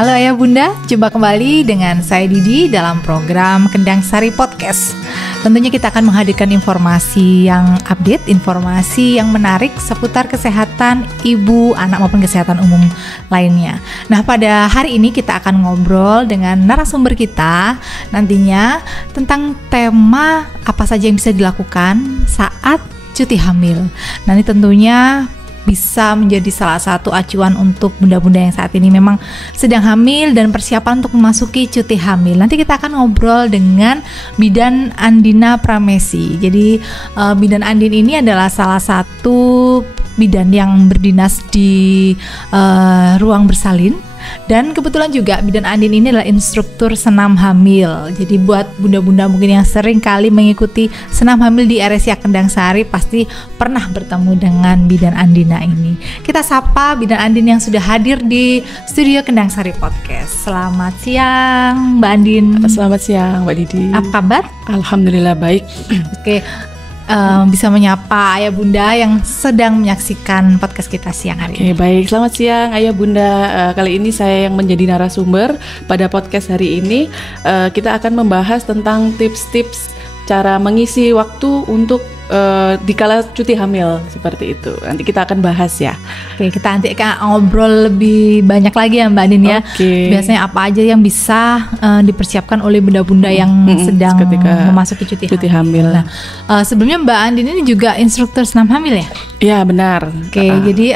Halo Ayah Bunda, jumpa kembali dengan saya Didi dalam program Kendang Sari Podcast. Tentunya kita akan menghadirkan informasi yang update, informasi yang menarik seputar kesehatan ibu, anak maupun kesehatan umum lainnya. Nah, pada hari ini kita akan ngobrol dengan narasumber kita nantinya tentang tema apa saja yang bisa dilakukan saat cuti hamil. Nah, ini tentunya bisa menjadi salah satu acuan untuk bunda-bunda yang saat ini memang sedang hamil dan persiapan untuk memasuki cuti hamil. Nanti kita akan ngobrol dengan Bidan Andina Pramesi. Jadi Bidan Andin ini adalah salah satu bidan yang berdinas di ruang bersalin. Dan kebetulan juga Bidan Andin ini adalah instruktur senam hamil. Jadi buat bunda-bunda mungkin yang sering kali mengikuti senam hamil di RSIA Kendang Sari pasti pernah bertemu dengan Bidan Andina ini. Kita sapa Bidan Andin yang sudah hadir di studio Kendang Sari Podcast. Selamat siang Mbak Andin. Selamat siang Mbak Didi. Apa kabar? Alhamdulillah baik. Oke. Bisa menyapa Ayah Bunda yang sedang menyaksikan podcast kita siang hari ini. Oke, baik. Selamat siang Ayah Bunda. Kali ini saya yang menjadi narasumber pada podcast hari ini. Kita akan membahas tentang tips-tips cara mengisi waktu untuk dikala cuti hamil seperti itu. Nanti kita akan bahas ya. Oke, kita nanti akan ngobrol lebih banyak lagi ya Mbak Andin ya. Oke. Biasanya apa aja yang bisa dipersiapkan oleh bunda-bunda yang sedang memasuki cuti hamil. Nah, sebelumnya Mbak Andin ini juga instruktur senam hamil ya? Iya benar. Oke, jadi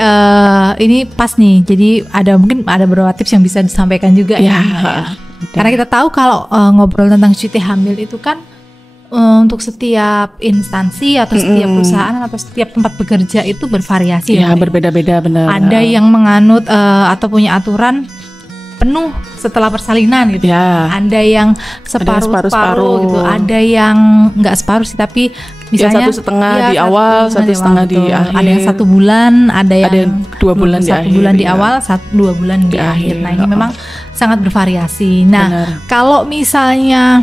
ini pas nih. Jadi mungkin ada beberapa tips yang bisa disampaikan juga ya. Karena kita tahu kalau ngobrol tentang cuti hamil itu kan untuk setiap instansi atau setiap perusahaan atau setiap tempat bekerja itu bervariasi ya, berbeda-beda benar. Ada yang menganut atau punya aturan penuh setelah persalinan gitu. Ya. Ada yang separuh-separuh gitu. Ada yang enggak separuh sih tapi misalnya ya, 1,5 di awal, 1,5 di akhir. Ada yang 1 bulan, ada yang 2 bulan di akhir. 1 bulan di awal, 2 bulan di akhir. Nah, ini memang sangat bervariasi. Nah, kalau misalnya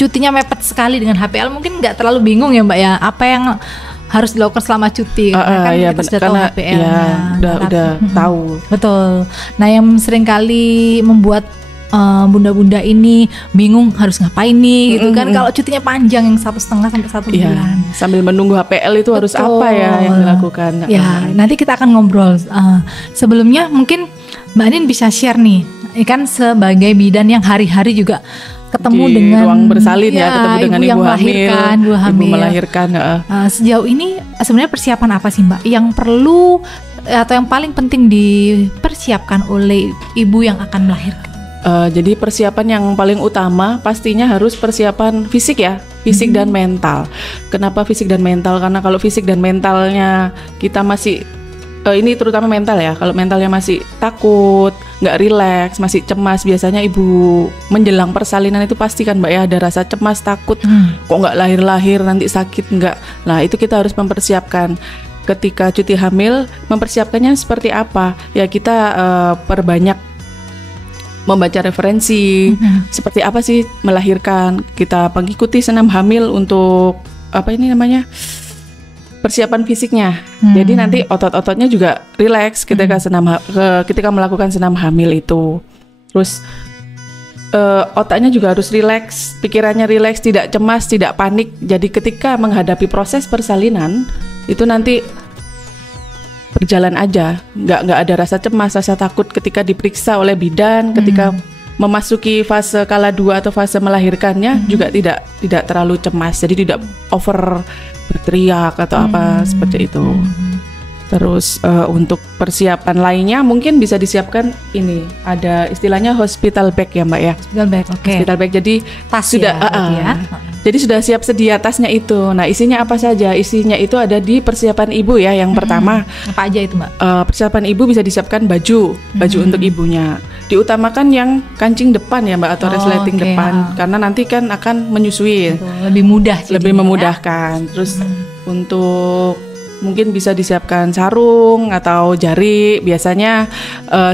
cutinya mepet sekali dengan HPL mungkin nggak terlalu bingung ya Mbak ya apa yang harus dilakukan selama cuti kan ya, kita sudah tahu HPL ya, udah tahu. Betul. Nah yang sering kali membuat bunda-bunda ini bingung harus ngapain nih gitu kan kalau cutinya panjang yang 1,5 sampai 1 bulan sambil menunggu HPL itu harus apa ya yang dilakukan ya nanti kita akan ngobrol. Sebelumnya mungkin Mbak Anin bisa share nih kan sebagai bidan yang hari-hari juga ketemu di dengan ruang bersalin ya ketemu dengan ibu melahirkan. Sejauh ini sebenarnya persiapan apa sih Mbak yang perlu atau yang paling penting dipersiapkan oleh ibu yang akan melahirkan? Jadi persiapan yang paling utama pastinya harus persiapan fisik ya, fisik dan mental. Kenapa fisik dan mental? Karena kalau fisik dan mentalnya kita masih ini terutama mental ya. Kalau mentalnya masih takut, nggak rileks, masih cemas, biasanya ibu menjelang persalinan itu pasti kan Mbak ya ada rasa cemas, takut, kok nggak lahir-lahir, nanti sakit nggak. Nah itu kita harus mempersiapkan. Ketika cuti hamil, mempersiapkannya seperti apa? Ya kita perbanyak membaca referensi, seperti apa sih melahirkan. Kita mengikuti senam hamil untuk apa ini namanya? Persiapan fisiknya. Jadi nanti otot-ototnya juga rileks ketika melakukan senam hamil itu. Terus otaknya juga harus rileks, pikirannya rileks, tidak cemas, tidak panik. Jadi ketika menghadapi proses persalinan itu nanti berjalan aja, nggak ada rasa cemas, rasa takut ketika diperiksa oleh bidan, ketika memasuki fase kala 2 atau fase melahirkannya juga tidak terlalu cemas. Jadi tidak over berteriak atau apa seperti itu. Terus untuk persiapan lainnya mungkin bisa disiapkan ini ada istilahnya hospital bag ya Mbak ya. Hospital bag, oke. Hospital bag jadi tas sudah jadi sudah siap sedia tasnya itu. Nah isinya apa saja? Isinya itu ada di persiapan ibu ya. Yang pertama apa aja itu Mbak? Persiapan ibu bisa disiapkan baju untuk ibunya. Diutamakan yang kancing depan ya Mbak atau resleting depan karena nanti kan akan menyusui. Betul, lebih mudah lebih memudahkan. Terus untuk mungkin bisa disiapkan sarung atau jari. Biasanya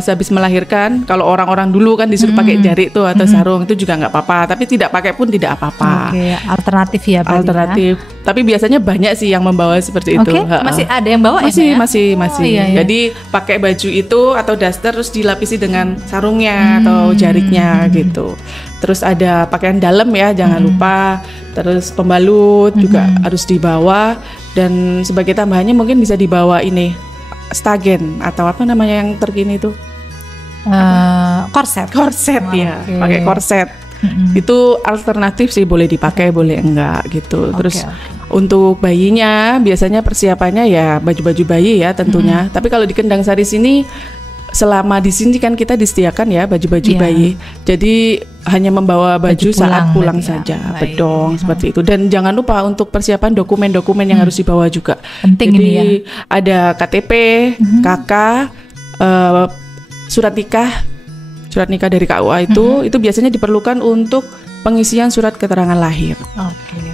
sehabis melahirkan, kalau orang-orang dulu kan disuruh pakai jari tuh atau sarung, itu juga nggak apa-apa. Tapi tidak pakai pun tidak apa-apa. Oke, alternatif ya berarti. Alternatif. Ya? Tapi biasanya banyak sih yang membawa seperti itu. Masih ada yang bawa masih, ya? Masih. Iya. Jadi pakai baju itu atau daster terus dilapisi dengan sarungnya atau jariknya gitu. Terus ada pakaian dalam ya, jangan lupa. Terus pembalut juga harus dibawa, dan sebagai tambahannya mungkin bisa dibawa ini stagen atau apa namanya yang terkini itu? Korset. Korset ya, pakai korset. Itu alternatif sih, boleh dipakai, boleh enggak gitu. Terus untuk bayinya biasanya persiapannya ya baju-baju bayi ya tentunya. Tapi kalau di Kendang Sari sini, selama di sini kan kita disediakan ya baju-baju bayi. Jadi hanya membawa baju saat pulang saja, bedong seperti itu. Dan jangan lupa untuk persiapan dokumen-dokumen yang harus dibawa juga. Penting. Jadi ini ya. ada KTP, KK, surat nikah dari KUA itu biasanya diperlukan untuk pengisian surat keterangan lahir.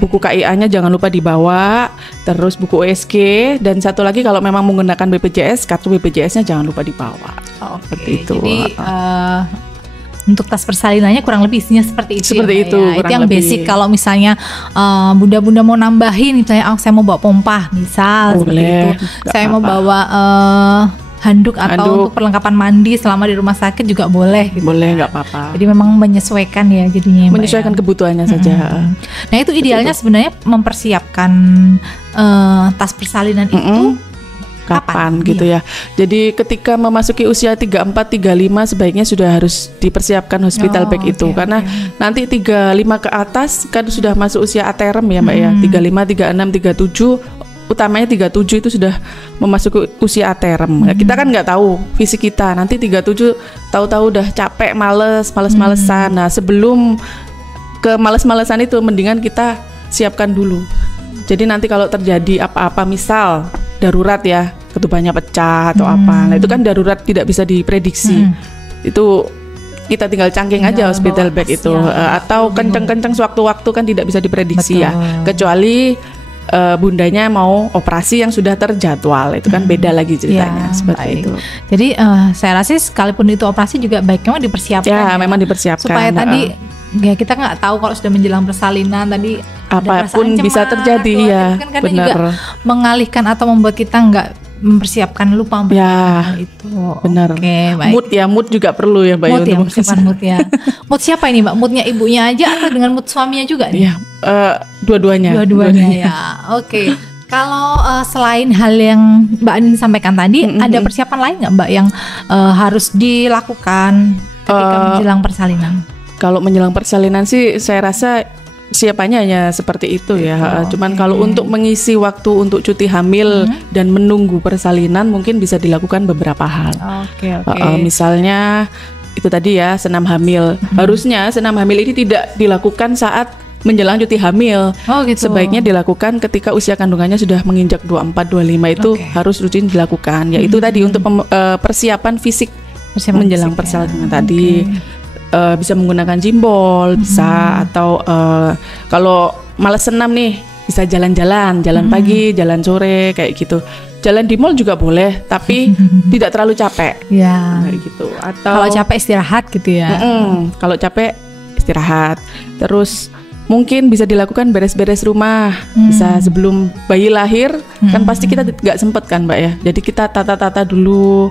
Buku KIA-nya jangan lupa dibawa, terus buku USG, dan satu lagi kalau memang menggunakan BPJS, kartu BPJS-nya jangan lupa dibawa. Seperti itu. Jadi untuk tas persalinannya kurang lebih isinya seperti itu. Seperti itu. Ya. Itu yang basic. Kalau misalnya bunda-bunda mau nambahin, misalnya saya mau bawa pompa, misal seperti itu. Saya mau bawa handuk atau untuk perlengkapan mandi selama di rumah sakit juga boleh gitu. Boleh, nggak apa-apa. Jadi memang menyesuaikan ya jadinya. Menyesuaikan kebutuhannya saja. Nah itu idealnya sebenarnya mempersiapkan tas persalinan itu kapan gitu ya. Jadi ketika memasuki usia 34-35 sebaiknya sudah harus dipersiapkan hospital bag itu. Karena nanti 35 ke atas kan sudah masuk usia aterem ya Mbak ya. 35, 36, 37, utamanya 37 itu sudah memasuki usia aterem. Kita kan nggak tahu fisik kita. Nanti 37 tahu-tahu udah capek, males-malesan. Nah, sebelum ke males-malesan itu mendingan kita siapkan dulu. Jadi nanti kalau terjadi apa-apa, misal darurat ya, ketubannya pecah atau apa. Nah, itu kan darurat tidak bisa diprediksi. Itu kita tinggal cangking aja hospital bag itu. Atau kenceng-kenceng sewaktu-waktu kan tidak bisa diprediksi ya. Kecuali bundanya mau operasi yang sudah terjadwal, itu kan beda lagi ceritanya seperti itu. Jadi saya rasa sekalipun itu operasi juga baiknya dipersiapkan. Ya, memang dipersiapkan. Supaya tadi ya kita nggak tahu kalau sudah menjelang persalinan tadi apapun bisa terjadi ya. Kan benar. Juga mengalihkan atau membuat kita nggak mempersiapkan, lupa ya itu. Benar. Mood juga perlu ya Mbak. Mood ya, mood ya. Mood siapa ini Mbak? Moodnya ibunya aja atau dengan mood suaminya juga nih? Ya, dua-duanya ya. Oke. Kalau selain hal yang Mbak Anin sampaikan tadi, ada persiapan lain nggak Mbak yang harus dilakukan ketika menjelang persalinan? Kalau menjelang persalinan sih saya rasa siapanya hanya seperti itu ya. Cuman kalau untuk mengisi waktu untuk cuti hamil dan menunggu persalinan mungkin bisa dilakukan beberapa hal. Misalnya itu tadi ya, senam hamil. Harusnya senam hamil ini tidak dilakukan saat menjelang cuti hamil. Sebaiknya dilakukan ketika usia kandungannya sudah menginjak 24-25 itu harus rutin dilakukan. Yaitu tadi untuk persiapan fisik menjelang persalinan tadi. Bisa menggunakan jimbol, bisa, atau kalau malas senam nih bisa jalan-jalan pagi, jalan sore kayak gitu. Jalan di mall juga boleh, tapi tidak terlalu capek. Kayak gitu. Atau kalau capek istirahat gitu ya. Kalau capek istirahat. Terus mungkin bisa dilakukan beres-beres rumah. Bisa sebelum bayi lahir, kan pasti kita nggak sempet kan Mbak ya. Jadi kita tata-tata dulu.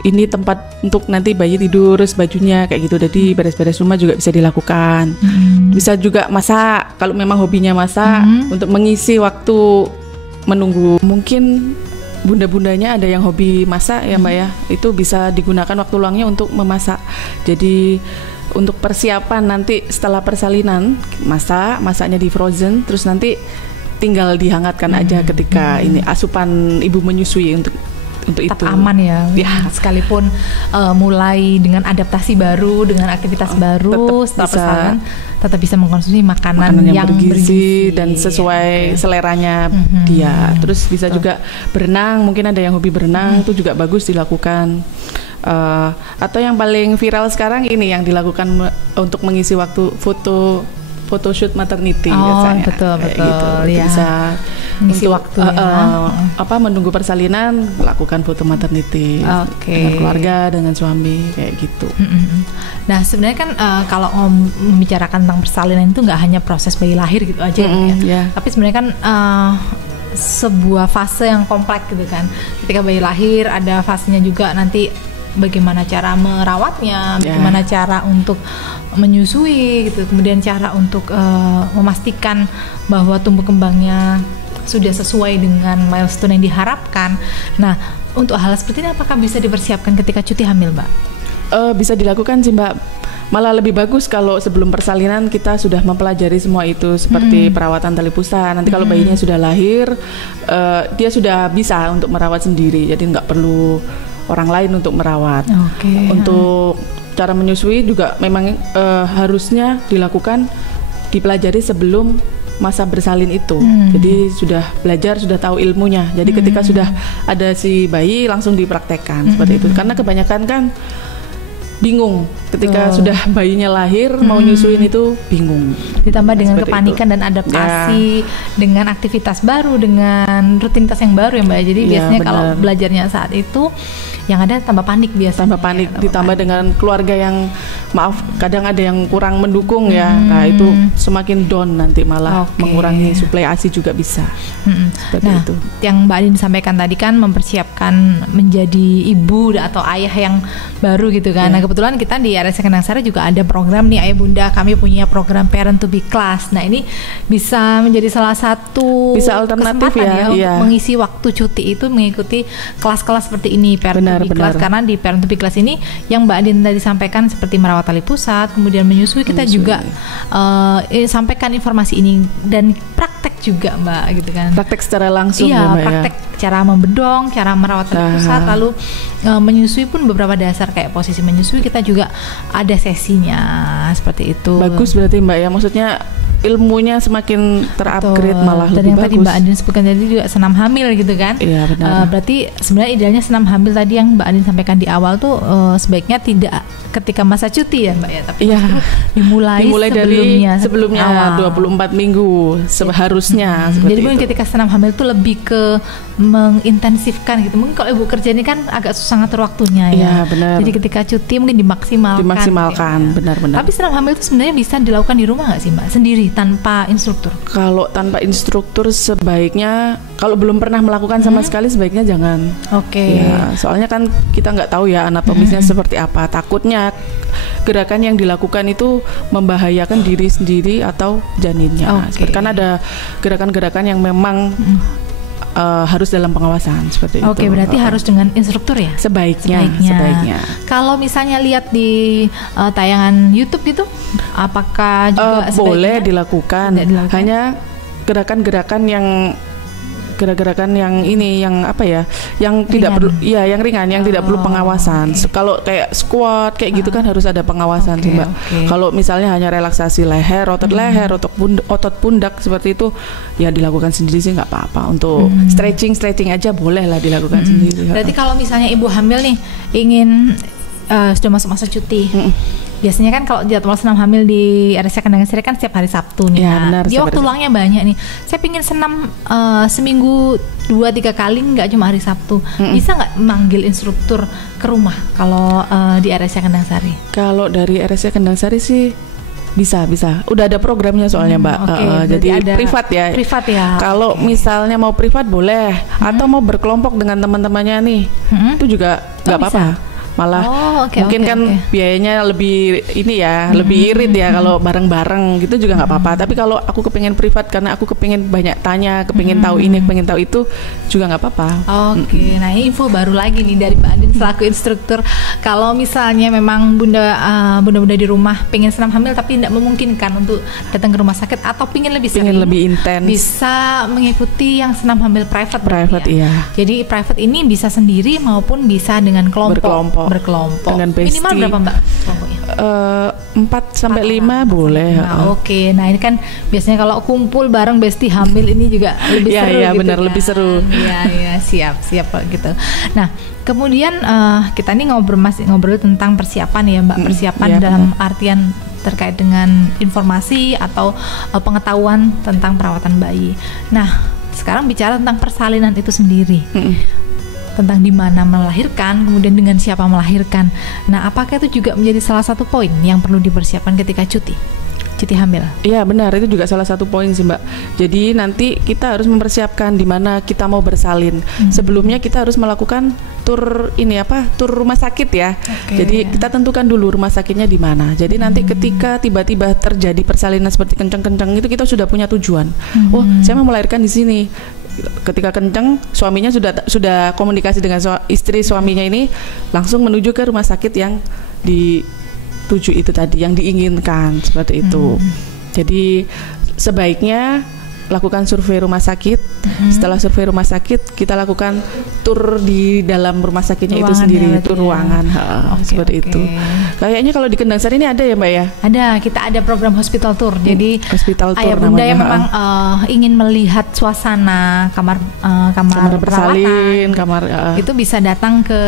Ini tempat untuk nanti bayi tidur, terus bajunya kayak gitu. Jadi beres-beres rumah juga bisa dilakukan. Bisa juga masak, kalau memang hobinya masak, untuk mengisi waktu menunggu. Mungkin bunda-bundanya ada yang hobi masak ya Mbak ya, itu bisa digunakan waktu luangnya untuk memasak. Jadi untuk persiapan nanti setelah persalinan, masaknya di frozen, terus nanti tinggal dihangatkan aja ketika ini asupan ibu menyusui untuk tetap itu aman ya. Sekalipun mulai dengan adaptasi baru, dengan aktivitas baru, setelah persalinan tetap bisa mengkonsumsi makanan yang bergizi dan sesuai seleranya dia. Terus bisa juga berenang, mungkin ada yang hobi berenang, itu juga bagus dilakukan. Atau yang paling viral sekarang ini yang dilakukan untuk mengisi waktu photoshoot maternity Oh, biasanya. betul, Kayak betul, gitu. Itu ya. bisa Ngisi untuk, waktu ya. menunggu persalinan, melakukan foto maternity Oke. dengan keluarga, dengan suami kayak gitu. Nah sebenarnya kan kalau membicarakan tentang persalinan itu nggak hanya proses bayi lahir gitu aja ya. Ya. Tapi sebenarnya kan sebuah fase yang kompleks gitu kan. Ketika bayi lahir ada fasenya juga, nanti bagaimana cara merawatnya, bagaimana cara untuk menyusui gitu, kemudian cara untuk memastikan bahwa tumbuh kembangnya sudah sesuai dengan milestone yang diharapkan. Nah, untuk hal seperti ini apakah bisa dipersiapkan ketika cuti hamil, Mbak? Bisa dilakukan sih, Mbak. Malah lebih bagus kalau sebelum persalinan kita sudah mempelajari semua itu, seperti perawatan tali pusat. Nanti kalau bayinya sudah lahir, dia sudah bisa untuk merawat sendiri, jadi nggak perlu orang lain untuk merawat. Untuk cara menyusui juga memang harusnya dilakukan, dipelajari sebelum masa bersalin itu. Jadi sudah belajar, sudah tahu ilmunya. Jadi ketika sudah ada si bayi langsung dipraktekkan seperti itu. Karena kebanyakan kan bingung ketika sudah bayinya lahir mau nyusuin itu bingung. Ditambah dengan Seperti kepanikan itu. dan adaptasi dengan aktivitas baru, dengan rutinitas yang baru ya Mbak. Jadi biasanya kalau belajarnya saat itu yang ada tambah panik biasanya. Tambah panik, ditambah dengan keluarga yang maaf kadang ada yang kurang mendukung ya. Nah itu semakin down nanti malah mengurangi suplai ASI juga bisa. Seperti itu. Yang Mbak Adin sampaikan tadi kan mempersiapkan menjadi ibu atau ayah yang baru gitu kan. Nah kebetulan kita di RSC Kendang Sari juga ada program nih Ayah Bunda, kami punya program Parent to be Class. Nah ini bisa menjadi salah satu alternatif kesempatan untuk mengisi waktu cuti itu mengikuti kelas-kelas seperti ini, Parent to be Class. Karena di Parent to be Class ini yang Mbak Adin tadi sampaikan seperti merawat tali pusat, kemudian menyusui, kita juga sampaikan informasi ini dan praktek juga Mbak gitu kan. Praktek secara langsung ya Mbak, praktek cara membedong, cara merawat tali pusat, lalu menyusui pun beberapa dasar kayak posisi menyusui kita juga ada sesinya seperti itu. Bagus berarti Mbak ya, maksudnya ilmunya semakin terupgrade malah dan lebih yang bagus. tadi Mbak Adin sebutkan tadi juga senam hamil gitu kan. Iya benar. Berarti sebenarnya idealnya senam hamil tadi yang Mbak Adin sampaikan di awal tuh sebaiknya tidak ketika masa cuti ya Mbak ya, tapi dimulai sebelumnya 24 minggu seharusnya. Jadi mungkin ketika senam hamil tuh lebih ke mengintensifkan gitu. Mungkin kalau ibu kerja ini kan agak susah ngatur waktunya ya. Benar. Jadi ketika cuti mungkin dimaksimalkan. Benar-benar. Tapi senam hamil itu sebenarnya bisa dilakukan di rumah nggak sih Mbak? Sendiri tanpa instruktur? Kalau tanpa instruktur sebaiknya, kalau belum pernah melakukan sama sekali sebaiknya jangan. Ya, soalnya kan kita nggak tahu ya anatomisnya seperti apa. Takutnya gerakan yang dilakukan itu membahayakan diri sendiri atau janinnya. Karena ada gerakan-gerakan yang memang harus dalam pengawasan seperti itu. Berarti harus dengan instruktur ya? Sebaiknya. Kalau misalnya lihat di tayangan YouTube gitu, apakah juga boleh dilakukan? Hanya gerakan-gerakan yang ini yang apa ya, yang ringan. Tidak perlu yang ringan, yang tidak perlu pengawasan. Kalau kayak squat kayak gitu kan harus ada pengawasan sih Mbak. Kalau misalnya hanya relaksasi leher, otot pundak seperti itu ya dilakukan sendiri sih nggak apa-apa. Untuk stretching aja boleh lah dilakukan sendiri. Berarti kalau misalnya ibu hamil nih ingin sudah masuk masa cuti, biasanya kan kalau jadwal senam hamil di RSC Kendang Sari kan setiap hari Sabtu nih. Dia waktu luangnya banyak nih. Saya pingin senam seminggu 2-3 kali, nggak cuma hari Sabtu. Bisa nggak manggil instruktur ke rumah kalau di RSC Kendang Sari? Kalau dari RSC Kendang Sari sih bisa. Udah ada programnya soalnya Mbak. Jadi privat ya. Kalau misalnya mau privat boleh, atau mau berkelompok dengan teman-temannya nih, itu juga nggak apa-apa. Malah mungkin biayanya lebih ini ya, lebih irit ya kalau bareng-bareng gitu juga nggak apa-apa. Tapi kalau aku kepengen privat karena aku kepengen banyak tanya, kepengen tahu ini, kepengen tahu itu juga nggak apa-apa. Nah ini info baru lagi nih dari Mbak Adin selaku instruktur. Kalau misalnya memang bunda-bunda di rumah pengen senam hamil tapi tidak memungkinkan untuk datang ke rumah sakit atau pengen lebih sering, lebih intens, bisa mengikuti yang senam hamil private ya. Jadi private ini bisa sendiri maupun bisa dengan berkelompok. Dengan bestie. Minimal berapa Mbak kelompoknya? 4-5 boleh. Nah ini kan biasanya kalau kumpul bareng bestie hamil ini juga lebih seru gitu. Benar, lebih seru. Iya, siap kalau gitu. Nah kemudian kita nih ngobrol tentang persiapan ya Mbak. Persiapan dalam artian terkait dengan informasi atau pengetahuan tentang perawatan bayi. Nah, sekarang bicara tentang persalinan itu sendiri. Tentang di mana melahirkan, kemudian dengan siapa melahirkan. Nah, apakah itu juga menjadi salah satu poin yang perlu dipersiapkan ketika cuti hamil? Iya benar, itu juga salah satu poin sih Mbak. Jadi nanti kita harus mempersiapkan di mana kita mau bersalin. Sebelumnya kita harus melakukan tur rumah sakit ya. Jadi kita tentukan dulu rumah sakitnya di mana. Jadi nanti ketika tiba-tiba terjadi persalinan seperti kencang-kencang itu, kita sudah punya tujuan. Oh, saya mau melahirkan di sini. Ketika kenceng, suaminya sudah komunikasi dengan istri suaminya ini, langsung menuju ke rumah sakit yang dituju itu tadi, yang diinginkan, seperti itu. Jadi sebaiknya lakukan survei rumah sakit. Setelah survei rumah sakit, kita lakukan tur di dalam rumah sakitnya itu sendiri, itu ruangan, seperti itu. Kayaknya kalau di Kendang Sari ini ada ya Mbak ya? Ada, kita ada program hospital tour. Jadi hospital tour ayah bunda namanya, yang memang ingin melihat suasana kamar bersalin, itu bisa datang ke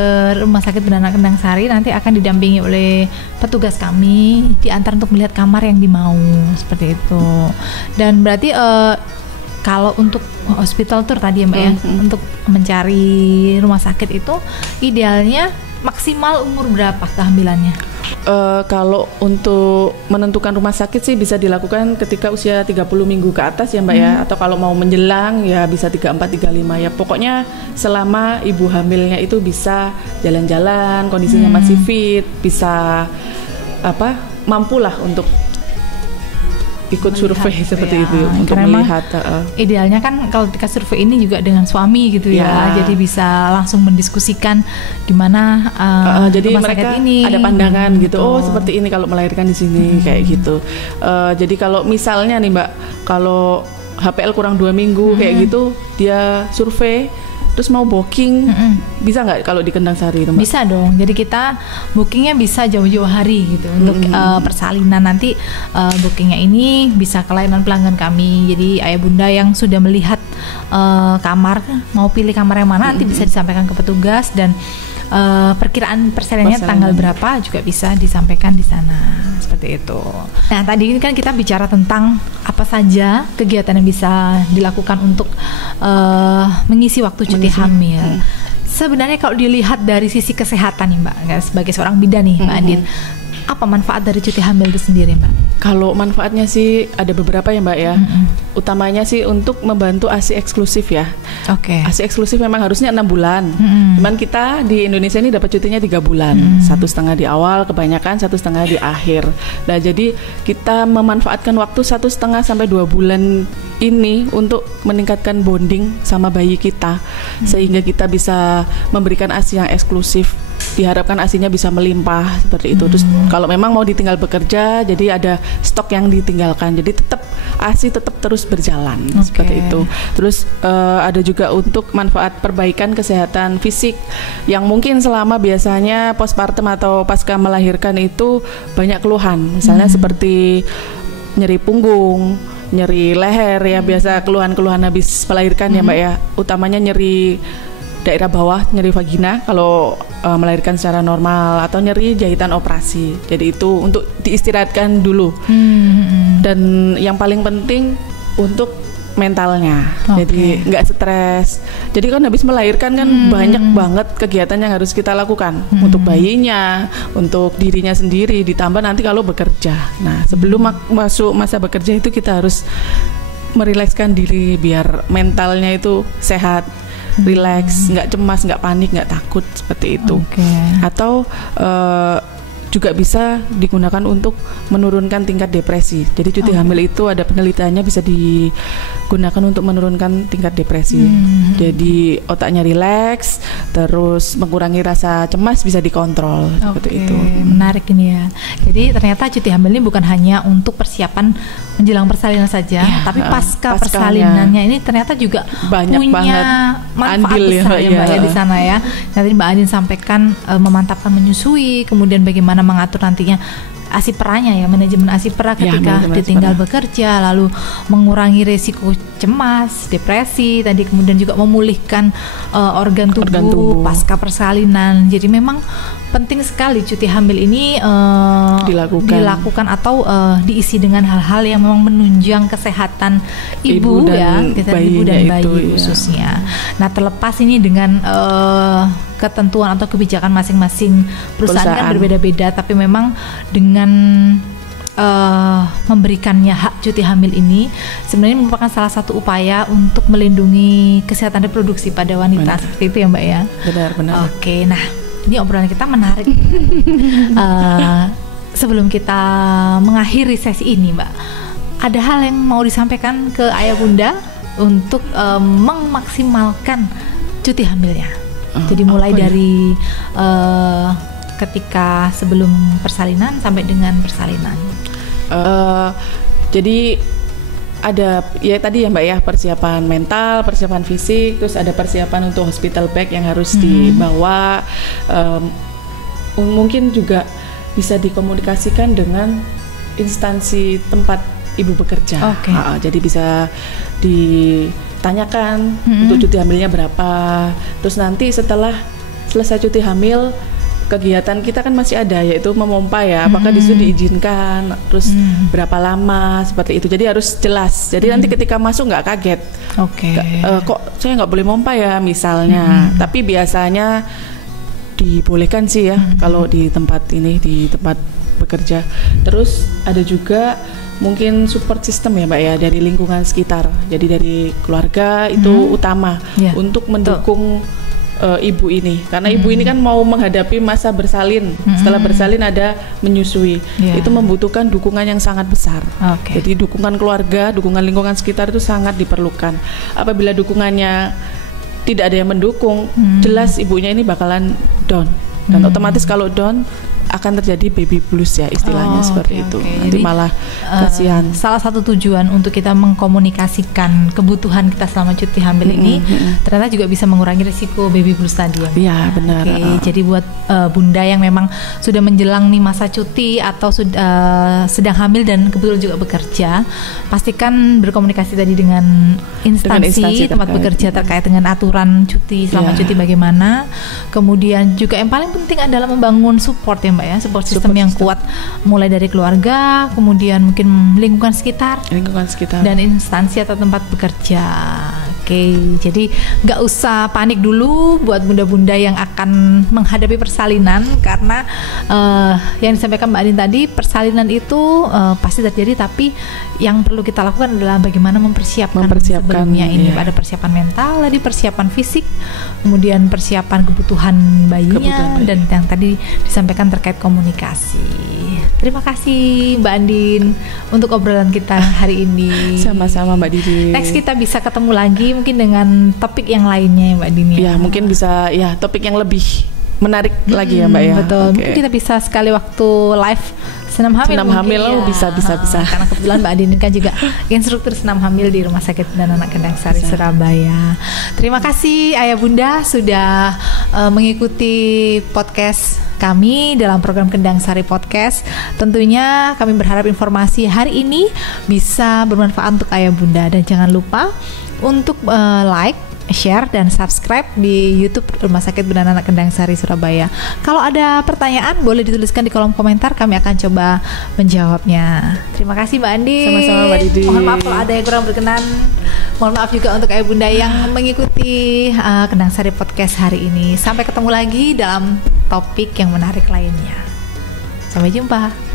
Rumah Sakit Beranak Kendang Sari. Nanti akan didampingi oleh petugas kami, diantar untuk melihat kamar yang dimau, seperti itu. Dan berarti kalau untuk hospital tour tadi ya Mbak ya, untuk mencari rumah sakit itu idealnya maksimal umur berapa kehamilannya? Kalau untuk menentukan rumah sakit sih bisa dilakukan ketika usia 30 minggu ke atas ya Mbak ya, atau kalau mau menjelang ya bisa 34, 35 ya. Pokoknya selama ibu hamilnya itu bisa jalan-jalan, kondisinya masih fit, bisa mampulah untuk ikut survei seperti itu untuk melihat. Idealnya kan kalau ketika survei ini juga dengan suami gitu ya, jadi bisa langsung mendiskusikan gimana jadi rumah mereka sakit ini ada pandangan gitu. Oh seperti ini kalau melahirkan di sini kayak gitu. Jadi kalau misalnya nih Mbak, kalau HPL kurang 2 minggu kayak gitu, dia survei terus mau booking, bisa nggak kalau di Kendang Sari itu Mbak? Bisa dong, jadi kita bookingnya bisa jauh-jauh hari gitu. Untuk persalinan nanti bookingnya ini bisa ke layanan pelanggan kami. Jadi ayah bunda yang sudah melihat kamar, mau pilih kamar yang mana nanti bisa disampaikan ke petugas, dan perkiraan persalinannya tanggal berapa juga bisa disampaikan di sana, seperti itu. Nah tadi kan kita bicara tentang apa saja kegiatan yang bisa dilakukan untuk mengisi waktu cuti hamil. Sebenarnya kalau dilihat dari sisi kesehatan nih Mbak, sebagai seorang bidan nih Mbak Adin, apa manfaat dari cuti hamil itu sendiri Mbak? Kalau manfaatnya sih ada beberapa ya Mbak ya. Utamanya sih untuk membantu ASI eksklusif ya. ASI eksklusif memang harusnya 6 bulan. Cuman kita di Indonesia ini dapat cutinya 3 bulan. 1,5 di awal, kebanyakan 1,5 di akhir. Nah jadi kita memanfaatkan waktu 1,5 sampai 2 bulan ini untuk meningkatkan bonding sama bayi kita, sehingga kita bisa memberikan ASI yang eksklusif. Diharapkan ASINya bisa melimpah seperti itu. Terus kalau memang mau ditinggal bekerja, jadi ada stok yang ditinggalkan. Jadi tetap ASI tetap terus berjalan seperti itu. Terus ada juga untuk manfaat perbaikan kesehatan fisik yang mungkin selama biasanya postpartum atau pasca melahirkan itu banyak keluhan. Misalnya seperti nyeri punggung, nyeri leher ya, biasa keluhan-keluhan habis melahirkan ya Mbak ya. Utamanya nyeri daerah bawah, nyeri vagina kalau melahirkan secara normal, atau nyeri jahitan operasi. Jadi itu untuk diistirahatkan dulu. Dan yang paling penting untuk mentalnya. Jadi nggak stres. Jadi kan habis melahirkan kan banyak banget kegiatan yang harus kita lakukan untuk bayinya, untuk dirinya sendiri, ditambah nanti kalau bekerja. Nah sebelum masuk masa bekerja itu kita harus merilekskan diri biar mentalnya itu sehat, rileks, nggak cemas, nggak panik, nggak takut, seperti itu. Atau juga bisa digunakan untuk menurunkan tingkat depresi. Jadi cuti hamil itu ada penelitiannya bisa digunakan untuk menurunkan tingkat depresi. Jadi otaknya rileks, terus mengurangi rasa cemas, bisa dikontrol seperti itu. Menarik ini ya. Jadi ternyata cuti hamil ini bukan hanya untuk persiapan menjelang persalinan saja, tapi pasca persalinannya ini ternyata juga banyak punya manfaat besar ya Mbak ya di sana ya. Nanti Mbak Adin sampaikan memantapkan menyusui, kemudian bagaimana mengatur nantinya ASI peranya ya, manajemen ASI pera ketika ditinggal bekerja, lalu mengurangi resiko cemas, depresi tadi, kemudian juga memulihkan organ tubuh pasca persalinan. Jadi memang penting sekali cuti hamil ini dilakukan atau diisi dengan hal-hal yang memang menunjang kesehatan ibu dan bayi khususnya. Nah, terlepas ini dengan ketentuan atau kebijakan masing-masing perusahaan kan berbeda-beda, tapi memang dengan memberikannya hak cuti hamil ini sebenarnya merupakan salah satu upaya untuk melindungi kesehatan reproduksi pada wanita. Seperti itu ya Mbak ya. Benar. Oke, nah ini obrolan kita menarik. Sebelum kita mengakhiri sesi ini Mbak, ada hal yang mau disampaikan ke ayah bunda untuk memaksimalkan cuti hamilnya. Jadi mulai dari ketika sebelum persalinan sampai dengan persalinan. Jadi ada ya tadi ya Mbak ya, persiapan mental, persiapan fisik, terus ada persiapan untuk hospital bag yang harus dibawa. Mungkin juga bisa dikomunikasikan dengan instansi tempat ibu bekerja. Jadi bisa ditanyakan untuk cuti hamilnya berapa. Terus nanti setelah selesai cuti hamil, kegiatan kita kan masih ada, yaitu memompa ya, apakah disitu diizinkan, terus berapa lama, seperti itu. Jadi harus jelas. Jadi nanti ketika masuk nggak kaget. Kok saya nggak boleh mompa ya misalnya. Tapi biasanya dibolehkan sih ya kalau di tempat bekerja. Terus ada juga mungkin support system ya Mbak ya, dari lingkungan sekitar. Jadi dari keluarga itu utama untuk mendukung ibu ini, karena ibu ini kan mau menghadapi masa bersalin. Setelah bersalin ada menyusui. Itu membutuhkan dukungan yang sangat besar. Jadi dukungan keluarga, dukungan lingkungan sekitar itu sangat diperlukan. Apabila dukungannya tidak ada yang mendukung, jelas ibunya ini bakalan down. Dan otomatis kalau down akan terjadi baby blues ya istilahnya, seperti itu. Nanti jadi, malah kasihan. Salah satu tujuan untuk kita mengkomunikasikan kebutuhan kita selama cuti hamil ini ternyata juga bisa mengurangi risiko baby blues tadi ya. Iya benar. Jadi buat bunda yang memang sudah menjelang nih masa cuti atau sedang hamil dan kebetulan juga bekerja, pastikan berkomunikasi tadi dengan instansi tempat bekerja terkait dengan aturan cuti selama cuti bagaimana. Kemudian juga yang paling penting adalah membangun support ya Mbak ya, support system yang kuat, mulai dari keluarga, kemudian mungkin lingkungan sekitar dan instansi atau tempat bekerja. Jadi nggak usah panik dulu buat bunda-bunda yang akan menghadapi persalinan, karena yang disampaikan Mbak Adin tadi, persalinan itu pasti terjadi, tapi yang perlu kita lakukan adalah bagaimana mempersiapkan sebelumnya ini. Ada persiapan mental, tadi persiapan fisik, kemudian persiapan kebutuhan bayinya, dan yang tadi disampaikan terkait komunikasi. Terima kasih Mbak Andin untuk obrolan kita hari ini. Sama-sama Mbak Didi. Next kita bisa ketemu lagi mungkin dengan topik yang lainnya ya Mbak Dini. Ya mungkin bisa ya topik yang lebih menarik lagi ya Mbak ya. Betul. Mungkin kita bisa sekali waktu live senam hamil ya. bisa. Karena kebetulan Mbak Adin kan juga instruktur senam hamil di Rumah Sakit dan Anak Kendang Sari Surabaya. Terima kasih Ayah Bunda sudah mengikuti podcast kami dalam program Kendang Sari Podcast. Tentunya kami berharap informasi hari ini bisa bermanfaat untuk Ayah Bunda, dan jangan lupa untuk like, share, dan subscribe di YouTube Rumah Sakit Bunda Anak Kendang Sari Surabaya. Kalau ada pertanyaan boleh dituliskan di kolom komentar, kami akan coba menjawabnya. Terima kasih Mbak Andi. Sama-sama Mbak Didi. Mohon maaf kalau ada yang kurang berkenan. Mohon maaf juga untuk Ayah Bunda yang mengikuti Kendang Sari Podcast hari ini. Sampai ketemu lagi dalam topik yang menarik lainnya. Sampai jumpa.